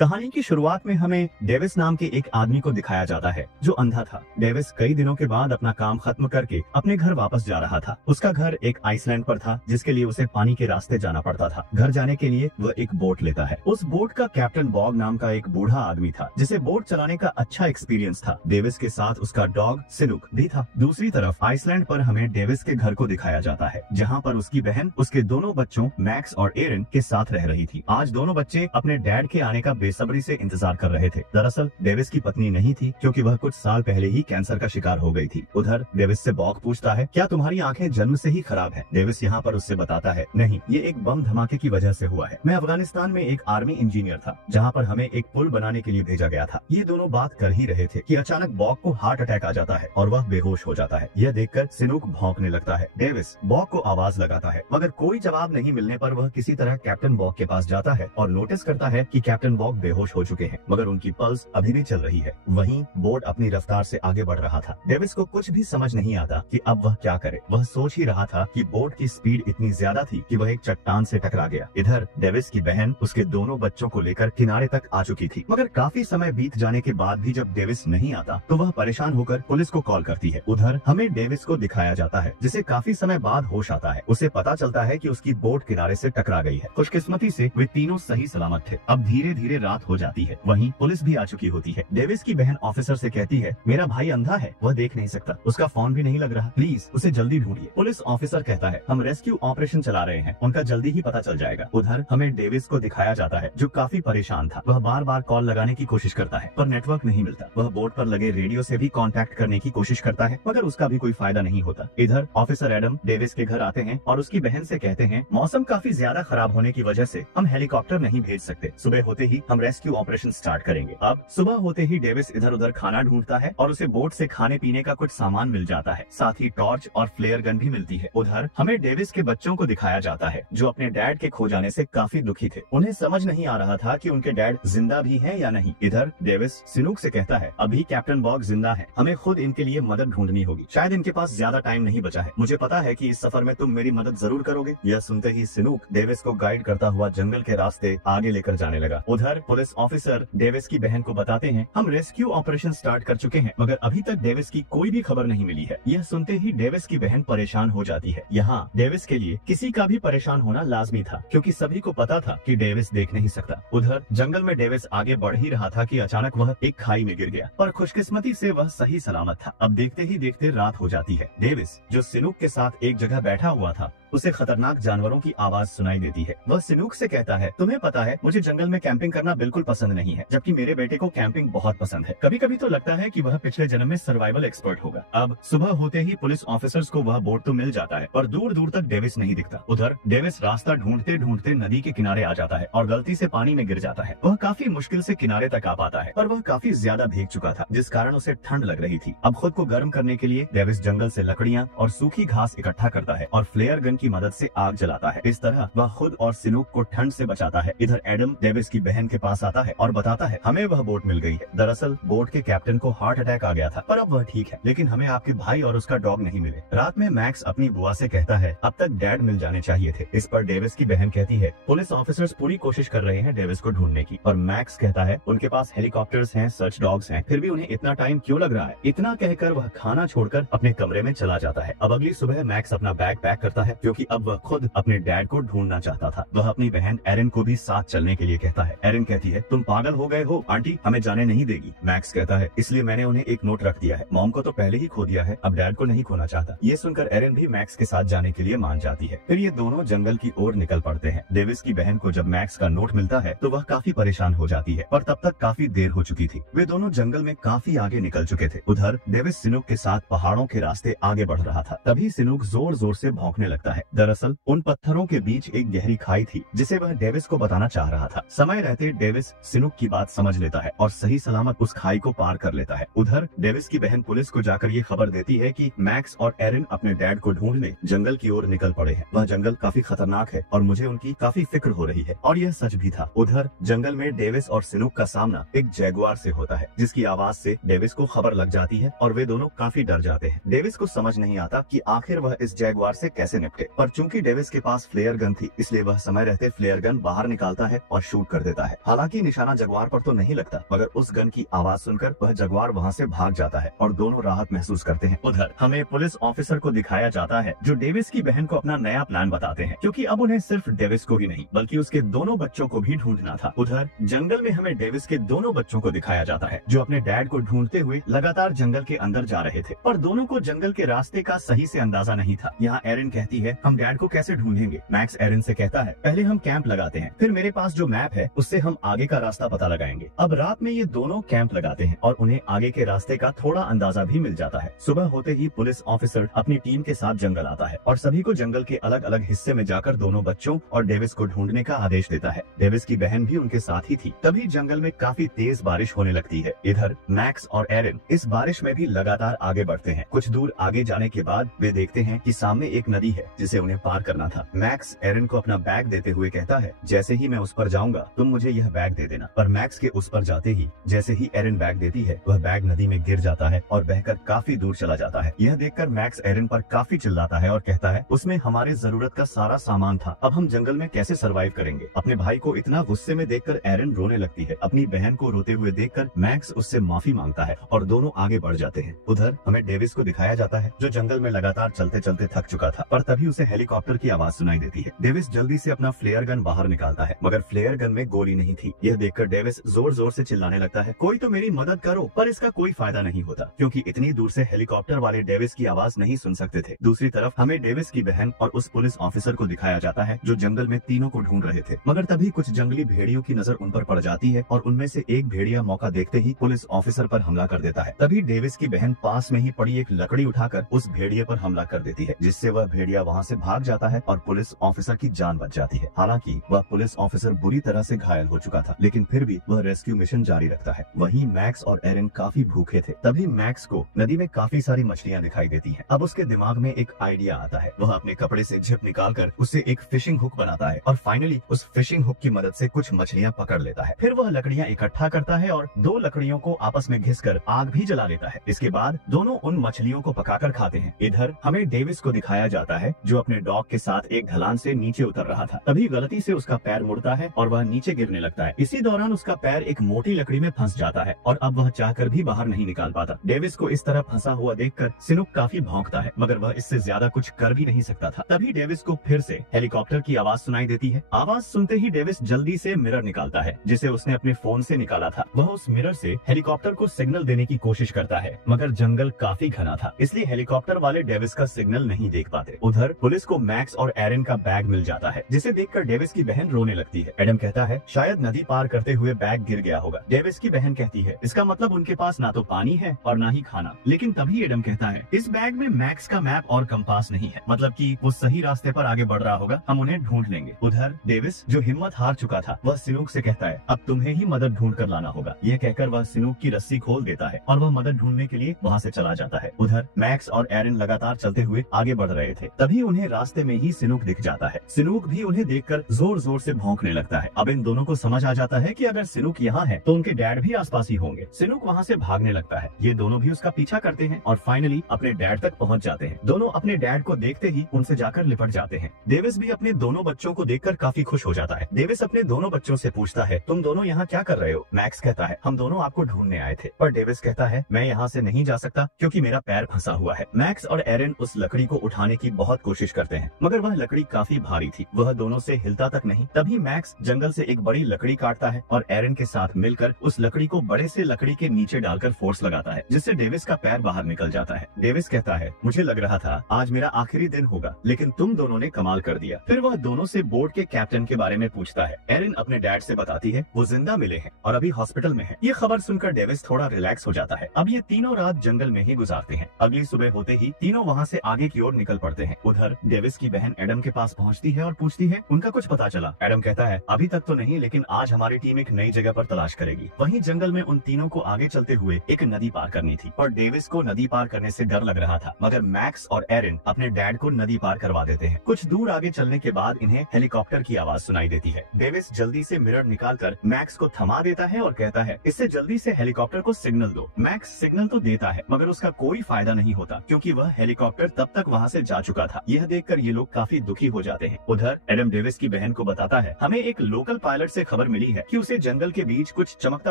कहानी की शुरुआत में हमें डेविस नाम के एक आदमी को दिखाया जाता है जो अंधा था। डेविस कई दिनों के बाद अपना काम खत्म करके अपने घर वापस जा रहा था। उसका घर एक आइसलैंड पर था जिसके लिए उसे पानी के रास्ते जाना पड़ता था। घर जाने के लिए वह एक बोट लेता है। उस बोट का कैप्टन बॉब नाम का एक बूढ़ा आदमी था जिसे बोट चलाने का अच्छा एक्सपीरियंस था। डेविस के साथ उसका डॉग सिनुक भी था। दूसरी तरफ आइसलैंड पर हमें डेविस के घर को दिखाया जाता है जहाँ पर उसकी बहन उसके दोनों बच्चों मैक्स और एरन के साथ रह रही थी। आज दोनों बच्चे अपने डैड के आने का बेसब्री से इंतजार कर रहे थे। दरअसल डेविस की पत्नी नहीं थी क्योंकि वह कुछ साल पहले ही कैंसर का शिकार हो गई थी। उधर डेविस से बॉब पूछता है, क्या तुम्हारी आंखें जन्म से ही खराब है? डेविस यहाँ पर उससे बताता है, नहीं, ये एक बम धमाके की वजह से हुआ है। मैं अफगानिस्तान में एक आर्मी इंजीनियर था जहाँ पर हमें एक पुल बनाने के लिए भेजा गया था। ये दोनों बात कर ही रहे थे कि अचानक बॉब को हार्ट अटैक आ जाता है और वह बेहोश हो जाता है। यह देखकर सिनुक भौंकने लगता है। डेविस बॉब को आवाज लगाता है मगर कोई जवाब नहीं मिलने पर वह किसी तरह कैप्टन बॉब के पास जाता है और नोटिस करता है कि कैप्टन बॉब बेहोश हो चुके हैं मगर उनकी पल्स अभी भी चल रही है। वहीं बोट अपनी रफ्तार से आगे बढ़ रहा था। डेविस को कुछ भी समझ नहीं आता कि अब वह क्या करे। वह सोच ही रहा था कि बोट की स्पीड इतनी ज्यादा थी कि वह एक चट्टान से टकरा गया। इधर डेविस की बहन उसके दोनों बच्चों को लेकर किनारे तक आ चुकी थी मगर काफी समय बीत जाने के बाद भी जब डेविस नहीं आता तो वह परेशान होकर पुलिस को कॉल करती है। उधर हमें डेविस को दिखाया जाता है जिसे काफी समय बाद होश आता है। उसे पता चलता है कि उसकी बोट किनारे से टकरा गई है। खुशकिस्मती से वे तीनों सही सलामत थे। अब धीरे धीरे रात हो जाती है। वहीं पुलिस भी आ चुकी होती है। डेविस की बहन ऑफिसर से कहती है, मेरा भाई अंधा है, वह देख नहीं सकता, उसका फोन भी नहीं लग रहा, प्लीज उसे जल्दी ढूंढिए। पुलिस ऑफिसर कहता है, हम रेस्क्यू ऑपरेशन चला रहे हैं, उनका जल्दी ही पता चल जाएगा। उधर हमें डेविस को दिखाया जाता है जो काफी परेशान था। वह बार बार कॉल लगाने की कोशिश करता है पर नेटवर्क नहीं मिलता। वह बोट पर लगे रेडियो से भी कांटेक्ट करने की कोशिश करता है मगर उसका भी कोई फायदा नहीं होता। इधर ऑफिसर एडम डेविस के घर आते हैं और उसकी बहन से कहते हैं, मौसम काफी ज्यादा खराब होने की वजह से हम हेलीकॉप्टर नहीं भेज सकते। सुबह होते ही हम रेस्क्यू ऑपरेशन स्टार्ट करेंगे। अब सुबह होते ही डेविस इधर उधर खाना ढूंढता है और उसे बोट से खाने पीने का कुछ सामान मिल जाता है। साथ ही टॉर्च और फ्लेयर गन भी मिलती है। उधर हमें डेविस के बच्चों को दिखाया जाता है जो अपने डैड के खो जाने से काफी दुखी थे। उन्हें समझ नहीं आ रहा था कि उनके डैड जिंदा भी हैं या नहीं। इधर डेविस सिनुक से कहता है, अभी कैप्टन बॉब जिंदा है, हमें खुद इनके लिए मदद ढूंढनी होगी। शायद इनके पास ज्यादा टाइम नहीं बचा है। मुझे पता है कि इस सफर में तुम मेरी मदद जरूर करोगे। यह सुनते ही सिनुक डेविस को गाइड करता हुआ जंगल के रास्ते आगे लेकर जाने लगा। उधर पुलिस ऑफिसर डेविस की बहन को बताते हैं, हम रेस्क्यू ऑपरेशन स्टार्ट कर चुके हैं मगर अभी तक डेविस की कोई भी खबर नहीं मिली है। यह सुनते ही डेविस की बहन परेशान हो जाती है। यहाँ डेविस के लिए किसी का भी परेशान होना लाजमी था क्योंकि सभी को पता था कि डेविस देख नहीं सकता। उधर जंगल में डेविस आगे बढ़ ही रहा था कि अचानक वह एक खाई में गिर गया पर खुशकिस्मती से वह सही सलामत था। अब देखते ही देखते रात हो जाती है। डेविस जो सिनुक के साथ एक जगह बैठा हुआ था उसे खतरनाक जानवरों की आवाज सुनाई देती है। वह सिनुक से कहता है, तुम्हें पता है मुझे जंगल में कैंपिंग करना बिल्कुल पसंद नहीं है जबकि मेरे बेटे को कैंपिंग बहुत पसंद है। कभी कभी तो लगता है कि वह पिछले जन्म में सर्वाइवल एक्सपर्ट होगा। अब सुबह होते ही पुलिस ऑफिसर्स को वह बोट तो मिल जाता है पर दूर दूर तक डेविस नहीं दिखता। उधर डेविस रास्ता ढूंढते ढूंढते नदी के किनारे आ जाता है और गलती से पानी में गिर जाता है। वह काफी मुश्किल से किनारे तक आ पाता है पर वह काफी ज्यादा भीग चुका था जिस कारण उसे ठंड लग रही थी। अब खुद को गर्म करने के लिए डेविस जंगल से लकड़ियां और सूखी घास इकट्ठा करता है और फ्लेयर गन की मदद से आग जलाता है। इस तरह वह खुद और सिनुक को ठंड से बचाता है। इधर एडम डेविस की बहन के पास आता है और बताता है, हमें वह बोट मिल गई है। दरअसल बोट के कैप्टन को हार्ट अटैक आ गया था पर अब वह ठीक है, लेकिन हमें आपके भाई और उसका डॉग नहीं मिले। रात में मैक्स अपनी बुआ से कहता है, अब तक डैड मिल जाने चाहिए थे। इस पर डेविस की बहन कहती है, पुलिस ऑफिसर्स पूरी कोशिश कर रहे हैं डेविस को ढूंढने की। और मैक्स कहता है, उनके पास हेलीकॉप्टर्स हैं, सर्च डॉग्स हैं, फिर भी उन्हें इतना टाइम क्यों लग रहा है? इतना कहकर वह खाना छोड़कर अपने कमरे में चला जाता है। अब अगली सुबह मैक्स अपना बैग पैक करता है क्योंकि अब वह खुद अपने डैड को ढूंढना चाहता था। वह अपनी बहन एरन को भी साथ चलने के लिए कहता है। एरन कहती है, तुम पागल हो गए हो, आंटी हमें जाने नहीं देगी। मैक्स कहता है, इसलिए मैंने उन्हें एक नोट रख दिया है। मॉम को तो पहले ही खो दिया है, अब डैड को नहीं खोना चाहता। ये सुनकर एरन भी मैक्स के साथ जाने के लिए मान जाती है। फिर ये दोनों जंगल की ओर निकल पड़ते हैं। डेविस की बहन को जब मैक्स का नोट मिलता है तो वह काफी परेशान हो जाती है पर तब तक काफी देर हो चुकी थी। वे दोनों जंगल में काफी आगे निकल चुके थे। उधर डेविस सिनुक के साथ पहाड़ों के रास्ते आगे बढ़ रहा था। तभी सिनुक जोर जोर से भौंकने लगता है। दरअसल उन पत्थरों के बीच एक गहरी खाई थी जिसे वह डेविस को बताना चाह रहा था। समय रहते डेविस सिनुक की बात समझ लेता है और सही सलामत उस खाई को पार कर लेता है। उधर डेविस की बहन पुलिस को जाकर ये खबर देती है कि मैक्स और एरन अपने डैड को ढूंढने जंगल की ओर निकल पड़े हैं। वह जंगल काफी खतरनाक है और मुझे उनकी काफी फिक्र हो रही है। और यह सच भी था। उधर जंगल में डेविस और सिनुक का सामना एक जैगुआर से होता है जिसकी आवाज से डेविस को खबर लग जाती है और वे दोनों काफी डर जाते हैं। डेविस को समझ नहीं आता कि आखिर वह इस जैगुआर से कैसे निपटे पर चूंकि डेविस के पास फ्लेयर गन थी इसलिए वह समय रहते फ्लेयर गन बाहर निकालता है और शूट कर देता है। हालांकि निशाना जगुआर पर तो नहीं लगता, मगर उस गन की आवाज सुनकर वह जगुआर वहाँ से भाग जाता है और दोनों राहत महसूस करते हैं। उधर हमें पुलिस ऑफिसर को दिखाया जाता है जो डेविस की बहन को अपना नया प्लान बताते हैं, क्योंकि अब उन्हें सिर्फ डेविस को ही नहीं बल्कि उसके दोनों बच्चों को भी ढूंढना था। उधर जंगल में हमें डेविस के दोनों बच्चों को दिखाया जाता है जो अपने डैड को ढूंढते हुए लगातार जंगल के अंदर जा रहे थे, पर दोनों को जंगल के रास्ते का सही से अंदाजा नहीं था। यहाँ एरिन कहती है, हम डैड को कैसे ढूंढेंगे? मैक्स एरिन से कहता है, पहले हम कैंप लगाते हैं, फिर मेरे पास जो मैप है उससे हम आगे का रास्ता पता लगाएंगे। अब रात में ये दोनों कैंप लगाते हैं और उन्हें आगे के रास्ते का थोड़ा अंदाजा भी मिल जाता है। सुबह होते ही पुलिस ऑफिसर अपनी टीम के साथ जंगल आता है और सभी को जंगल के अलग अलग हिस्से में जाकर दोनों बच्चों और डेविस को ढूंढने का आदेश देता है। डेविस की बहन भी उनके साथ ही थी। तभी जंगल में काफी तेज बारिश होने लगती है। इधर मैक्स और एरिन इस बारिश में भी लगातार आगे बढ़ते हैं। कुछ दूर आगे जाने के बाद वे देखते हैं कि सामने एक नदी है जिसे उन्हें पार करना था। मैक्स एरिन को अपना बैग देते हुए कहता है, जैसे ही मैं उस पर जाऊंगा तुम मुझे यह बैग दे देना। पर मैक्स के उस पर जाते ही जैसे ही एरिन बैग देती है वह बैग नदी में गिर जाता है और बहकर काफी दूर चला जाता है। यह देखकर मैक्स एरिन पर काफी चिल्लाता है और कहता है, उसमें हमारे जरूरत का सारा सामान था, अब हम जंगल में कैसे सरवाइव करेंगे? अपने भाई को इतना गुस्से में देखकर एरिन रोने लगती है। अपनी बहन को रोते हुए देखकर मैक्स उससे माफी मांगता है और दोनों आगे बढ़ जाते हैं। उधर हमें डेविस को दिखाया जाता है जो जंगल में लगातार चलते चलते थक चुका था, पर तभी उसे हेलीकॉप्टर की आवाज सुनाई देती है। डेविस जल्दी से अपना फ्लेयर गन बाहर निकालता है, मगर फ्लेयर गन में गोली नहीं थी। यह देखकर डेविस जोर जोर से चिल्लाने लगता है, कोई तो मेरी मदद करो, पर इसका कोई फायदा नहीं होता क्योंकि इतनी दूर से हेलीकॉप्टर वाले डेविस की आवाज नहीं सुन सकते थे। दूसरी तरफ हमें डेविस की बहन और उस पुलिस ऑफिसर को दिखाया जाता है जो जंगल में तीनों को ढूंढ रहे थे, मगर तभी कुछ जंगली भेड़ियों की नजर उन पर पड़ जाती है और उनमें से एक भेड़िया मौका देखते ही पुलिस ऑफिसर पर हमला कर देता है। तभी डेविस की बहन पास में ही पड़ी एक लकड़ी उठाकर उस भेड़िए पर हमला कर देती है, जिससे वह भेड़िया वहाँ से भाग जाता है और पुलिस ऑफिसर की जान बच जाती है। हालांकि वह पुलिस ऑफिसर बुरी तरह से घायल हो चुका था, लेकिन फिर भी वह रेस्क्यू मिशन जारी रखता है। वहीं मैक्स और एरिन काफी भूखे थे। तभी मैक्स को नदी में काफी सारी मछलियां दिखाई देती हैं। अब उसके दिमाग में एक आइडिया आता है। वह अपने कपड़े से झिप निकालकर उससे एक फिशिंग हुक बनाता है और फाइनली उस फिशिंग हुक की मदद से कुछ मछलियां पकड़ लेता है। फिर वह लकड़ियां इकट्ठा करता है और 2 लकड़ियों को आपस में घिसकर आग भी जला लेता है। इसके बाद दोनों उन मछलियों को पकाकर खाते हैं। इधर हमें डेविस को दिखाया जाता है जो अपने डॉग के साथ एक ढलान से नीचे उतर रहा था। तभी गलती से उसका पैर मुड़ता है और वह नीचे गिरने लगता है। इसी दौरान उसका पैर एक मोटी लकड़ी में फंस जाता है और अब वह चाहकर भी बाहर नहीं निकाल पाता। डेविस को इस तरह फंसा हुआ देखकर सिनुक काफी भौंकता है, मगर वह इससे ज्यादा कुछ कर भी नहीं सकता था। तभी डेविस को फिर से हेलीकॉप्टर की आवाज सुनाई देती है। आवाज सुनते ही डेविस जल्दी से मिरर निकालता है जिसे उसने अपने फोन से निकाला था। वह उस मिरर से हेलीकॉप्टर को सिग्नल देने की कोशिश करता है, मगर जंगल काफी घना था, इसलिए हेलीकॉप्टर वाले डेविस का सिग्नल नहीं देख पाते। उधर पुलिस को मैक्स और एरिन का बैग मिल जाता है, जिसे देखकर डेविस की बहन रोने लगती है। एडम कहता है, शायद नदी पार करते हुए बैग गिर गया होगा। डेविस की बहन कहती है, इसका मतलब उनके पास ना तो पानी है और ना ही खाना। लेकिन तभी एडम कहता है, इस बैग में मैक्स का मैप और कंपास नहीं है, मतलब कि वो सही रास्ते पर आगे बढ़ रहा होगा, हम उन्हें ढूंढ लेंगे। उधर डेविस जो हिम्मत हार चुका था वह सिनुक से कहता है, अब तुम्हें ही मदद ढूंढ कर लाना होगा। यह कहकर वह सिनुक की रस्सी खोल देता है और वह मदद ढूंढने के लिए वहाँ से चला जाता है। उधर मैक्स और एरिन लगातार चलते हुए आगे बढ़ रहे थे। तभी उन्हें रास्ते में ही सिनुक दिख जाता है। सिनुक भी उन्हें देखकर जोर जोर से भौंकने लगता है। अब इन दोनों को समझ आ जाता है कि अगर सिनुक यहाँ है तो उनके डैड भी आसपास ही होंगे। सिनुक वहाँ से भागने लगता है। ये दोनों भी उसका पीछा करते हैं और फाइनली अपने डैड तक पहुँच जाते हैं। दोनों अपने डैड को देखते ही उनसे जाकर लिपट जाते हैं। डेविस भी अपने दोनों बच्चों को देखकर काफी खुश हो जाता है। डेविस अपने दोनों बच्चों से पूछता है, तुम दोनों यहाँ क्या कर रहे हो? मैक्स कहता है, हम दोनों आपको ढूंढने आए थे। पर डेविस कहता है, मैं यहाँ से नहीं जा सकता क्योंकि मेरा पैर फंसा हुआ है। मैक्स और एरिन उस लकड़ी को उठाने की बहुत कोशिश करते हैं, मगर वह लकड़ी काफी भारी थी, वह दोनों से हिलता तक नहीं। तभी मैक्स जंगल से एक बड़ी लकड़ी काटता है और एरिन के साथ मिलकर उस लकड़ी को बड़े से लकड़ी के नीचे डालकर फोर्स लगाता है, जिससे डेविस का पैर बाहर निकल जाता है। डेविस कहता है, मुझे लग रहा था आज मेरा आखिरी दिन होगा, लेकिन तुम दोनों ने कमाल कर दिया। फिर वह दोनों से बोट के कैप्टन के बारे में पूछता है। एरिन अपने डैड से बताती है वो जिंदा मिले हैं और अभी हॉस्पिटल में है। ये खबर सुनकर डेविस थोड़ा रिलैक्स हो जाता है। अब ये तीनों रात जंगल में ही गुजारते हैं। अगली सुबह होते ही तीनों वहाँ से आगे की ओर निकल पड़ते हैं। उधर डेविस की बहन एडम के पास पहुँचती है और पूछती है, उनका कुछ पता चला? एडम कहता है, अभी तक तो नहीं, लेकिन आज हमारी टीम एक नई जगह पर तलाश करेगी। वहीं जंगल में उन तीनों को आगे चलते हुए एक नदी पार करनी थी और डेविस को नदी पार करने से डर लग रहा था, मगर मैक्स और एरिन अपने डैड को नदी पार करवा देते हैं। कुछ दूर आगे चलने के बाद इन्हें हेलीकॉप्टर की आवाज सुनाई देती है। डेविस जल्दी से मिरर निकालकर मैक्स को थमा देता है और कहता है, इससे जल्दी से हेलीकॉप्टर को सिग्नल दो। मैक्स सिग्नल तो देता है, मगर उसका कोई फायदा नहीं होता क्योंकि वह हेलीकॉप्टर तब तक वहाँ से जा चुका था। यह देखकर ये लोग काफी दुखी हो जाते हैं। उधर एडम डेविस की बहन को बताता है, हमें एक लोकल पायलट से खबर खबर मिली है कि उसे जंगल के बीच कुछ चमकता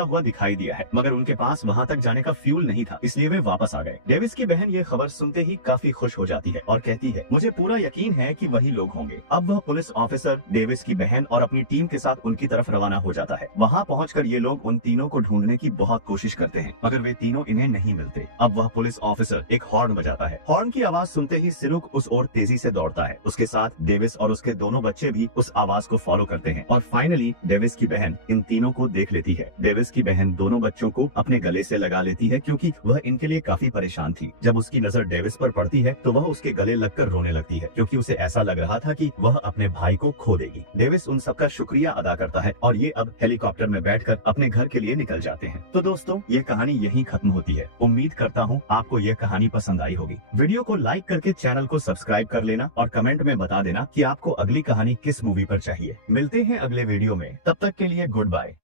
हुआ दिखाई दिया है, मगर उनके पास वहाँ तक जाने का फ्यूल नहीं था, इसलिए वे वापस आ गए। डेविस की बहन ये खबर सुनते ही काफी खुश हो जाती है और कहती है, मुझे पूरा यकीन है कि वही लोग होंगे। अब वह पुलिस ऑफिसर डेविस की बहन और अपनी टीम के साथ उनकी तरफ रवाना हो जाता है। वहाँ पहुंचकर ये लोग उन तीनों को ढूंढने की बहुत कोशिश करते हैं, मगर वे तीनों इन्हें नहीं मिलते। अब वह पुलिस ऑफिसर एक हॉर्न बजाता है। हॉर्न की आवाज सुनते ही सिरुक उस ओर तेजी से दौड़ता है। उसके साथ डेविस और उसके दोनों बच्चे भी उस आवाज को फॉलो करते हैं और फाइनली डेविस की बहन इन तीनों को देख लेती है। डेविस की बहन दोनों बच्चों को अपने गले से लगा लेती है क्योंकि वह इनके लिए काफी परेशान थी। जब उसकी नजर डेविस पर पड़ती है तो वह उसके गले लगकर रोने लगती है क्योंकि उसे ऐसा लग रहा था कि वह अपने भाई को खो देगी। डेविस उन सबका शुक्रिया अदा करता है और ये अब हेलीकॉप्टर में बैठकर अपने घर के लिए निकल जाते हैं। तो दोस्तों, ये कहानी यहीं खत्म होती है। उम्मीद करता हूँ आपको ये कहानी पसंद आई होगी। वीडियो को लाइक करके चैनल को सब्सक्राइब कर लेना और कमेंट में बता देना कि आपको अगली कहानी किस मूवी पर चाहिए। मिलते हैं अगले वीडियो में, तब तक के लिए गुड बाय।